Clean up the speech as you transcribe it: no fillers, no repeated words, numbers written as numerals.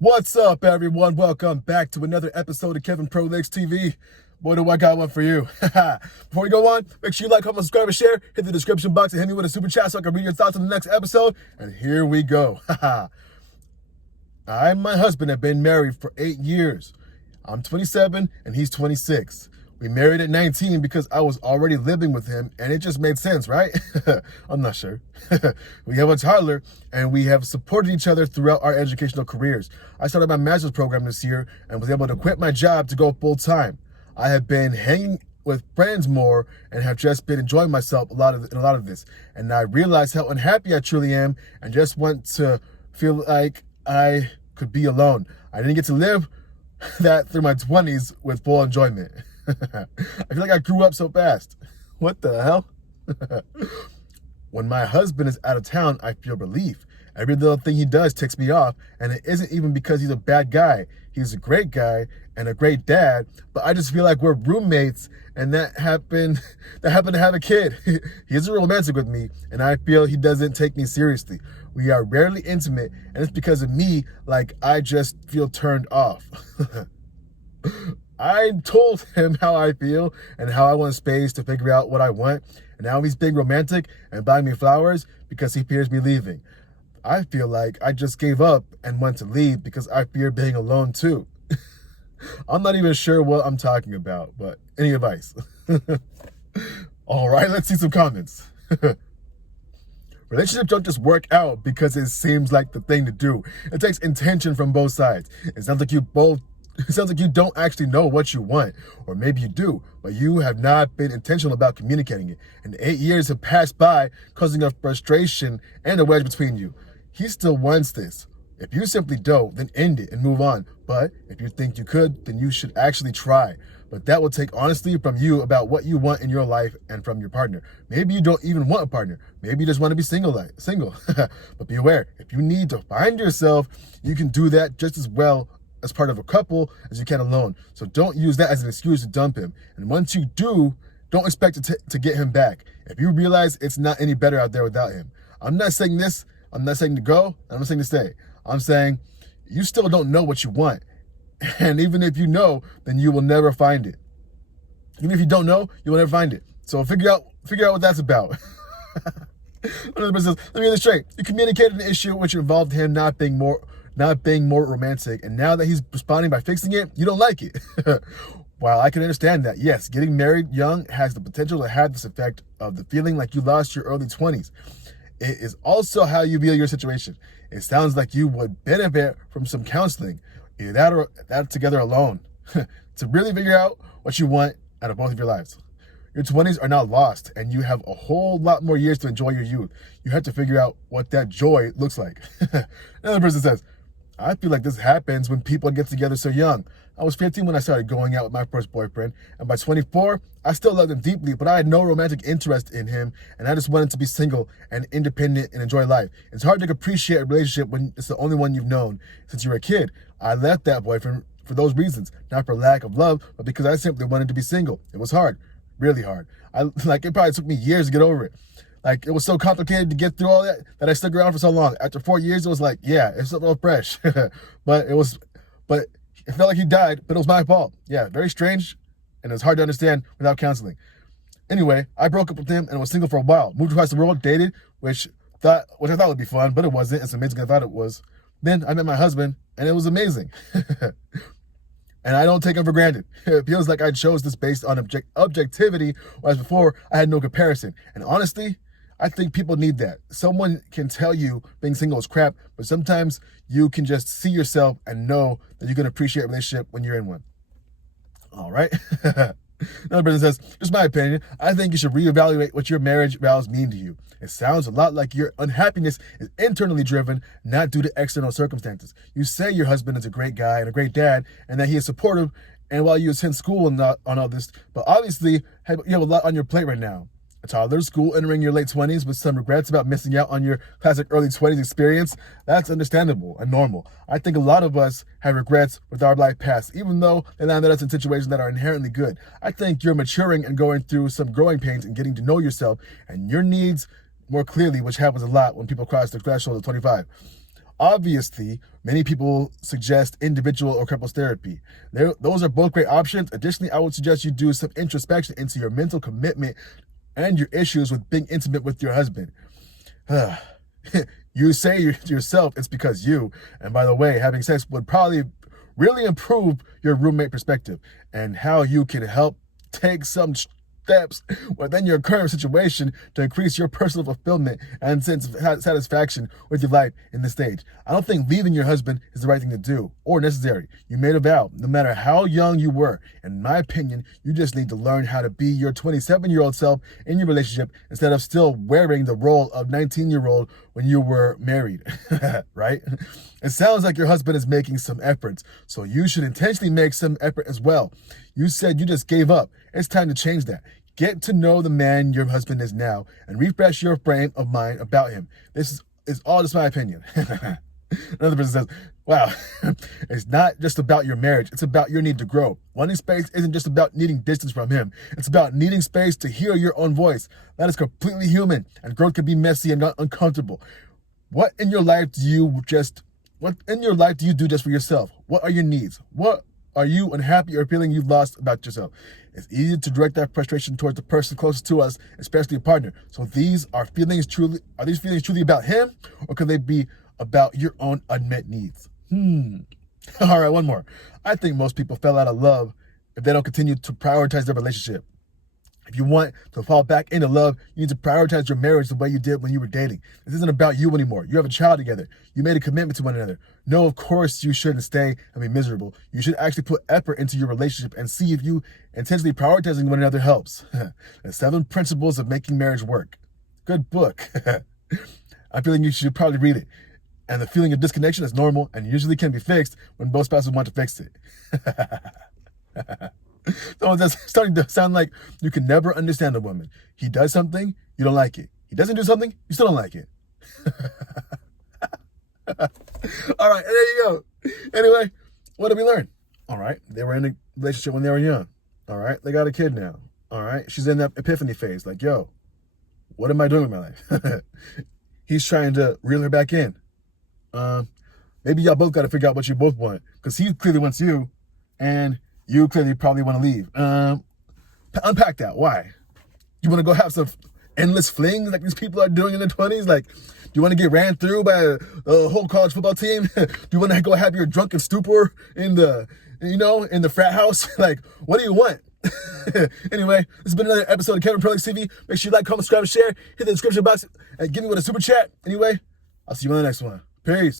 What's up, everyone? Welcome back to another episode of Kevin Pro Legs TV. Boy, do I got one for you. Before we go on, make sure you like, comment, subscribe, and share. Hit the description box and hit me with a super chat so I can read your thoughts on the next episode. And here we go. I and my husband have been married for 8 years. I'm 27 and he's 26. We married at 19 because I was already living with him and it just made sense, right? I'm not sure. We have a toddler and we have supported each other throughout our educational careers. I started my master's program this year and was able to quit my job to go full time. I have been hanging with friends more and have just been enjoying myself in a lot of this. And I realized how unhappy I truly am and just want to feel like I could be alone. I didn't get to live that through my 20s with full enjoyment. I feel like I grew up so fast. What the hell? When my husband is out of town, I feel relief. Every little thing he does ticks me off, and it isn't even because he's a bad guy. He's a great guy and a great dad, but I just feel like we're roommates and that happened to have a kid. He isn't romantic with me, and I feel he doesn't take me seriously. We are rarely intimate, and it's because of me, like I just feel turned off. I told him how I feel and how I want space to figure out what I want. And now he's being romantic and buying me flowers because he fears me leaving. I feel like I just gave up and went to leave because I fear being alone too. I'm not even sure what I'm talking about, but any advice? All right, let's see some comments. Relationships don't just work out because it seems like the thing to do. It takes intention from both sides. It sounds like you don't actually know what you want, or maybe you do, but you have not been intentional about communicating it. And 8 years have passed by, causing a frustration and a wedge between you. He still wants this. If you simply don't, then end it and move on. But if you think you could, then you should actually try. But that will take honesty from you about what you want in your life and from your partner. Maybe you don't even want a partner. Maybe you just want to be single. But be aware, if you need to find yourself, you can do that just as well as part of a couple as you can alone. So don't use that as an excuse to dump him. And once you do, don't expect to get him back. If you realize it's not any better out there without him. I'm not saying to go, I'm not saying to stay. I'm saying you still don't know what you want. And even if you know, then you will never find it. Even if you don't know, you will never find it. So figure out what that's about. Another person says, let me get this straight. You communicated an issue which involved him not being more romantic, and now that he's responding by fixing it, you don't like it. While I can understand that, yes, getting married young has the potential to have this effect of the feeling like you lost your early 20s. It is also how you view your situation. It sounds like you would benefit from some counseling, either that or that together alone, to really figure out what you want out of both of your lives. Your 20s are not lost, and you have a whole lot more years to enjoy your youth. You have to figure out what that joy looks like. Another person says, I feel like this happens when people get together so young. I was 15 when I started going out with my first boyfriend, and by 24, I still loved him deeply, but I had no romantic interest in him, and I just wanted to be single and independent and enjoy life. It's hard to appreciate a relationship when it's the only one you've known since you were a kid. I left that boyfriend for those reasons, not for lack of love, but because I simply wanted to be single. It was hard, really hard. It probably took me years to get over it. Like, it was so complicated to get through all that I stuck around for so long. After 4 years, it was like, yeah, it's all fresh. but it felt like he died, but it was my fault. Yeah, very strange, and it's hard to understand without counseling. Anyway, I broke up with him and was single for a while. Moved across the world, dated, which I thought would be fun, but it wasn't. It's amazing I thought it was. Then I met my husband, and it was amazing. And I don't take him for granted. It feels like I chose this based on objectivity, whereas before I had no comparison. And honestly, I think people need that. Someone can tell you being single is crap, but sometimes you can just see yourself and know that you can appreciate a relationship when you're in one. All right. Another person says, just my opinion, I think you should reevaluate what your marriage vows mean to you. It sounds a lot like your unhappiness is internally driven, not due to external circumstances. You say your husband is a great guy and a great dad, and that he is supportive, and while you attend school and on all this, but obviously you have a lot on your plate right now. A toddler, school, entering your late 20s with some regrets about missing out on your classic early 20s experience, that's understandable and normal. I think a lot of us have regrets with our life past, even though they landed us in situations that are inherently good. I think you're maturing and going through some growing pains and getting to know yourself and your needs more clearly, which happens a lot when people cross the threshold of 25. Obviously, many people suggest individual or couples therapy. Those are both great options. Additionally, I would suggest you do some introspection into your mental commitment and your issues with being intimate with your husband. You say yourself it's because you, and by the way, having sex would probably really improve your roommate perspective and how you can help take some steps within your current situation to increase your personal fulfillment and sense of satisfaction with your life in this stage. I don't think leaving your husband is the right thing to do or necessary. You made a vow, no matter how young you were. In my opinion, you just need to learn how to be your 27-year-old self in your relationship instead of still wearing the role of 19-year-old when you were married, right? It sounds like your husband is making some efforts, so you should intentionally make some effort as well. You said you just gave up. It's time to change that. Get to know the man your husband is now and refresh your frame of mind about him. This is all just my opinion. Another person says, wow, it's not just about your marriage. It's about your need to grow. Wanting space isn't just about needing distance from him. It's about needing space to hear your own voice. That is completely human, and growth can be messy and uncomfortable. What in your life do you do just for yourself? What are your needs? What are you unhappy or feeling you've lost about yourself? It's easy to direct that frustration towards the person closest to us, especially a partner. So are these feelings truly about him, or could they be about your own unmet needs? All right, one more. I think most people fell out of love if they don't continue to prioritize their relationship. If you want to fall back into love, you need to prioritize your marriage the way you did when you were dating. This isn't about you anymore. You have a child together. You made a commitment to one another. No, of course you shouldn't stay and be miserable. You should actually put effort into your relationship and see if you intentionally prioritizing one another helps. The 7 Principles of Making Marriage Work. Good book. I'm feeling you should probably read it. And the feeling of disconnection is normal and usually can be fixed when both spouses want to fix it. So that's starting to sound like you can never understand a woman. He does something, you don't like it. He doesn't do something, you still don't like it. All right, there you go. Anyway, what did we learn? All right, they were in a relationship when they were young. All right, they got a kid now. All right, she's in that epiphany phase. Like, yo, what am I doing with my life? He's trying to reel her back in. Maybe y'all both got to figure out what you both want, because he clearly wants you, and you clearly probably want to leave. Unpack that. Why? You want to go have some endless flings like these people are doing in their 20s? Like, do you want to get ran through by a whole college football team? Do you want to go have your drunken stupor in the frat house? Like, what do you want? Anyway, this has been another episode of Kevin Perlix TV. Make sure you like, comment, subscribe, and share. Hit the description box and give me with a super chat. Anyway, I'll see you on the next one. Peace.